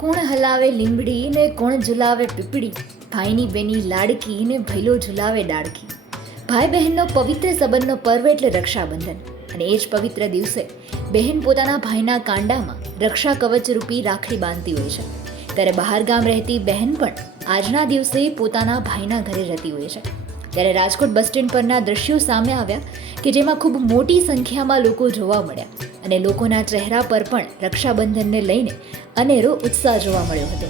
કોણ હલાવે લીંબડી ને કોણ ઝુલાવે પીપળી, ભાઈની બેની લાડકી ને ભૈલો ઝુલાવે ડાળકી. ભાઈ બહેનનો પવિત્ર સંબંધનો પર્વ એટલે રક્ષાબંધન. અને એ જ પવિત્ર દિવસે બહેન પોતાના ભાઈના કાંડામાં રક્ષા કવચ રૂપી રાખડી બાંધતી હોય છે. ત્યારે બહાર ગામ રહેતી બહેન પણ આજના દિવસે પોતાના ભાઈના ઘરે રહેતી હોય છે. ત્યારે રાજકોટ બસ સ્ટેન્ડ પરના દ્રશ્યો સામે આવ્યા કે જેમાં ખૂબ મોટી સંખ્યામાં લોકો જોવા મળ્યા અને લોકોના ચહેરા પર પણ રક્ષાબંધનને લઈને અનેરો ઉત્સાહ જોવા મળ્યો હતો.